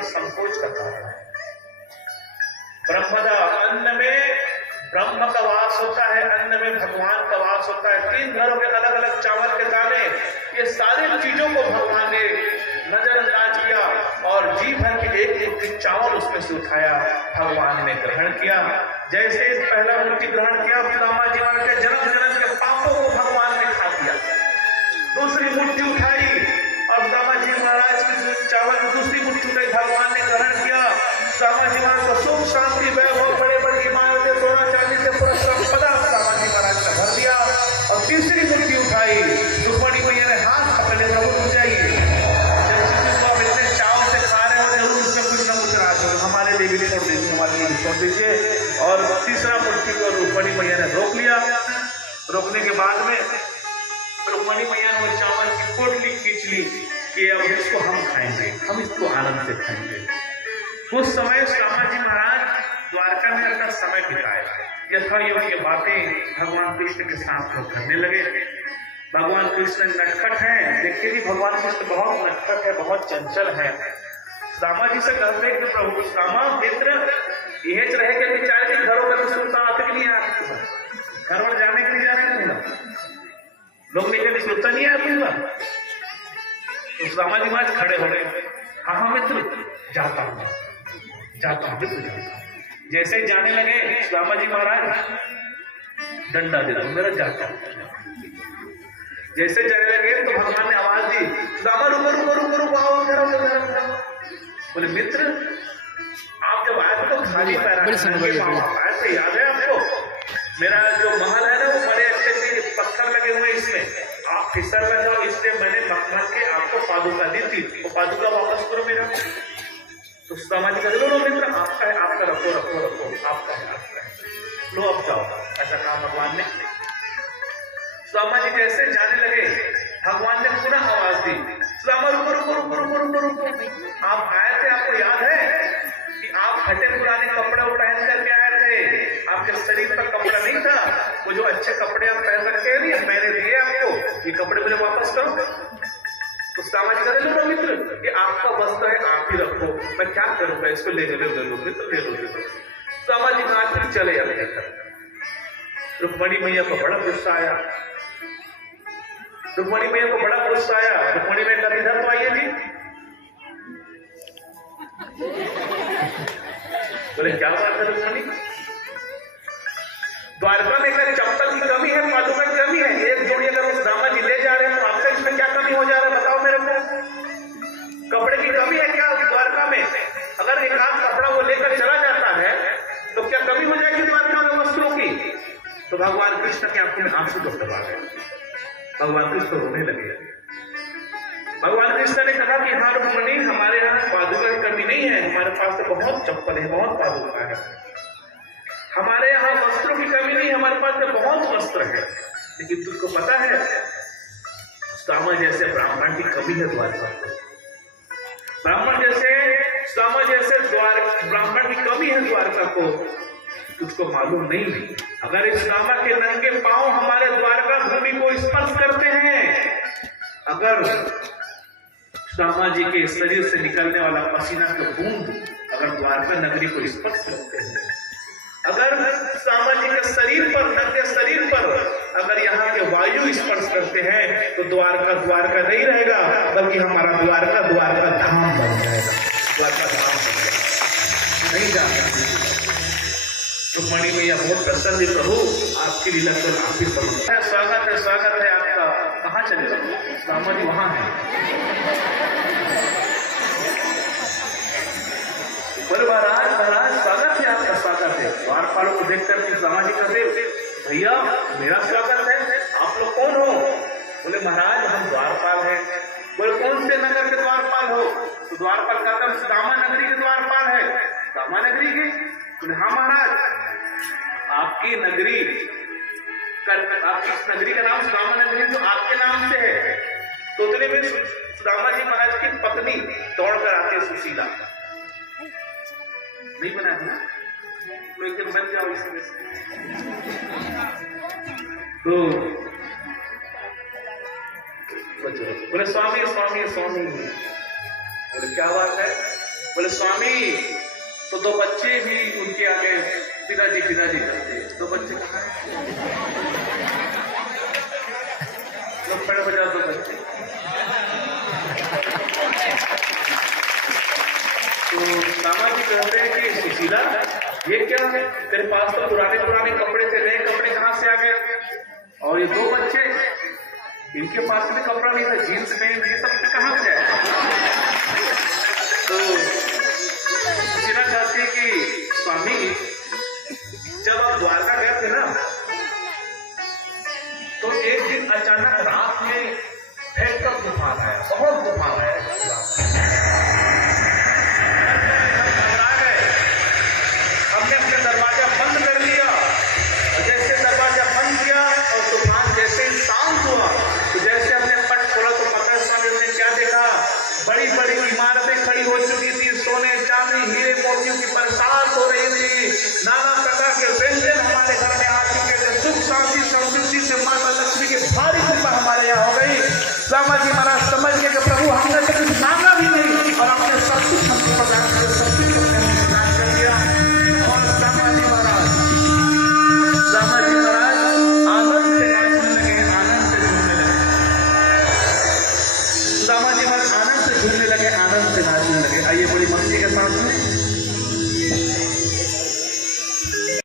का संकोच का कारण है। ब्रह्मदा, अन्न में ब्रह्म का वास होता है, अन्न में भगवान का वास होता है। 3 घरों के अलग अलग चावल के दाने, ये सारी चीजों को भगवान ने नजरअंदाज किया और जी भर के एक चावल उसमें से उठाया, भगवान ने ग्रहण किया। जैसे इस पहला मुट्ठी ग्रहण किया, सुदामा जी महाराज के जन्म जन्म के पापों को भगवान ने खा दिया। दूसरी मुट्ठी उठाई और सुदामा जी महाराज की चावल की दूसरी मुट्ठी उठाई, भगवान ने ग्रहण किया। सुदामा जी महाराज को सुख शांति वैभव बड़े बड़ी इमारतें सोना चांदी से पूरा संपदा सुदामा जी महाराज का भर दिया। और तीसरी मुट्ठी उठाई, रुक्मणी मैया ने हाथ पकड़े, प्रभु रुक जाइए, आप इतने चाव से खा रहे हो, जरूर उसमें कुछ ना कुछ राज हो, हमारे लिए भी छोड़ दीजिए, हमारे लिए भी छोड़ दीजिए। और तीसरा मुट्ठी को रुक्मणी मैया ने रोक लिया। रोकने के बाद में रुक्मणी मैया ने वो चावल की पोटली खींच ली कि अब इसको हम खाएंगे, हम इसको आनंद से खाएंगे। कुछ समय सुदामा जी महाराज द्वारका में अपना समय बिताए, यथा योग्य बातें भगवान कृष्ण के साथ लोग करने लगे। भगवान कृष्ण नटखट हैं, देखिए जी भगवान कृष्ण बहुत नटखट है, बहुत चंचल है। सुदामा जी से कहते हैं कि प्रभु सुदामा मित्र यह रहे के विचार के घरों का तो सुनता आते कि नहीं आते, घर और जाने के लिए जा रहे हैं लोग, लेकिन सोचता नहीं है कोई बात। तो सुदामा जी महाराज खड़े हो गए, हाँ मित्र जाता हूँ मित्र जाता हूँ। जैसे ही जाने लगे सुदामा जी महाराज डंडा दे दो, मेरा जाता हूँ। जैसे जाने लगे तो भगवान ने आवाज दी, सुदामा रुको रुको रुको रुको, आओ जरा। बोले मित्र आप जब आए तो खाली पैर आए थे, याद है आपको? मेरा जो महल है ना वो बड़े अच्छे से पत्थर लगे हुए, इसमें आप फिसल न जाओ, इसलिए मैंने भर के आपको पादुका दी थी, वो पादुका वापस करो मेरा। तो सुदामा जी कहते लो मित्र आपका है, आपका रखो रखो रखो, आपका है लो अब जाओ। ऐसा कहा भगवान ने। सुदामा जी जैसे जाने लगे भगवान ने पुनः आवाज दी, सुदामा रुको रुको रुको रुको रुको रुको, आप आए थे, आपको याद है कि आप फटे पुराने कपड़े पहन करके आए थे, आपके शरीर पर कपड़ा नहीं था, वो जो अच्छे कपड़े आप पहन रखे हैं मैंने दिए आपको, ये कपड़े मेरे वापस करो। तो सुदामा जी कहते लो मित्र ये आपका वस्त्र है, आप ही रखो, मैं क्या करूंगा, इसको ले लो मित्र, ले लो। सुदामा जी कहा फिर चले जाते। रुक्मणी मैया को बड़ा गुस्सा आया, रुक्मणी मैया को बड़ा गुस्सा आया। रुक्मणी मैया का इधर तो आइए जी। बोले क्या बात है रुक्मणी, द्वारका में क्या चप्पल की कमी है, पादुका की कमी है? एक जोड़ी अगर सुदामा जी ले जा रहे हैं तो आपका इसमें क्या कमी हो जा रहा है, बताओ मेरे को। कपड़े की कमी है क्या द्वारका में? अगर एक आध कपड़ा वो लेकर चला जाता है तो क्या कमी हो जाएगी द्वारका में वस्त्रों की? तो भगवान कृष्ण की आंखों में आंसू दबदबा गए, भगवान कृष्ण रोने लगे। भगवान कृष्ण ने कहा कि हाँ रुक्मणी हमारे यहाँ पादुका की कमी नहीं है, हमारे पास तो बहुत चप्पल है, बहुत पादुका है, हमारे यहाँ वस्त्रों की कमी नहीं, हमारे पास तो बहुत वस्त्र है। लेकिन तुझको पता है सुदामा जैसे ब्राह्मण की कमी है द्वारका को, ब्राह्मण जैसे सुदामा जैसे ब्राह्मण की कमी है द्वारका को, तुझको मालूम नहीं। अगर इस सुदामा के नंगे पांव हमारे द्वारका भूमि को स्पर्श करते हैं, अगर सुदामा जी के शरीर से निकलने वाला पसीना का बूंद अगर द्वारका नगरी को स्पर्श करते हैं, अगर सुदामा जी के शरीर पर, नंगे शरीर पर अगर यहाँ के वायु स्पर्श करते हैं तो द्वारका द्वारका नहीं रहेगा, बल्कि हमारा द्वारका द्वारका धाम बन जाएगा, द्वारका धाम बन जाएगा, नहीं जा सकते। रुक्मणी मैया बहुत प्रसन्न है, प्रभु आपकी लीला को आप ही समझते हैं। स्वागत है आपका। कहाँ चले जाओ? सुदामा जी वहां है। बोले महाराज स्वागत है आपका, स्वागत है। द्वारपालों को देखकर सुदामा जी कहते भैया मेरा स्वागत है, आप लोग कौन हो? बोले महाराज हम द्वारपाल हैं। बोले कौन से नगर के द्वारपाल हो? तो द्वारपाल कहता सुदामा नगरी के द्वारपाल है। सुदामा नगरी के? बोले हाँ महाराज आपकी नगरी आपकी नगरी का नाम सुदामा नगरी तो आपके नाम से है। तो उतने में सुदामा जी महाराज की पत्नी दौड़कर आती है, सुशीला। नहीं बना है तो एक दिन बन जाओ इसमें तो बोले स्वामी स्वामी स्वामी। बोले क्या बात है? बोले स्वामी तो दो बच्चे भी उनके आगे पिताजी करते। दो बच्चे कहाँ हैं? लोग खड़े हो जाओ, दो बच्चे। तो मामा जी कहते हैं कि सुशीला ये क्या है, तेरे पास तो पुराने कपड़े थे, नए कपड़े कहाँ से आ गए? और ये दो बच्चे, इनके पास भी कपड़ा नहीं था, जीन्स पैंट ये सब कहाँ से जाए? तो सुशीला कहती है कि स्वामी जब आप द्वारका गए थे ना, तो एक दिन अचानक रात में भयंकर तूफान आया, बहुत तूफान आया। हमने अपने दरवाजा बंद कर लिया, और जैसे दरवाजा बंद किया और तूफान जैसे ही शांत हुआ, तो जैसे हमने पट खोला तो पता स्वामी हमने क्या देखा? बड़ी बड़ी इमारतें खड़ी हो चुकी थी, सोने चांदी हीरे मोतियों की बरसात हो रही थी, नाना प्रकार के व्यंजन हमारे घर में आ चुके थे, सुख शांति समृद्धि से माता लक्ष्मी की भारी कृपा हमारे यहाँ हो गई। रामा जी महाराज समझ गए कि प्रभु हमने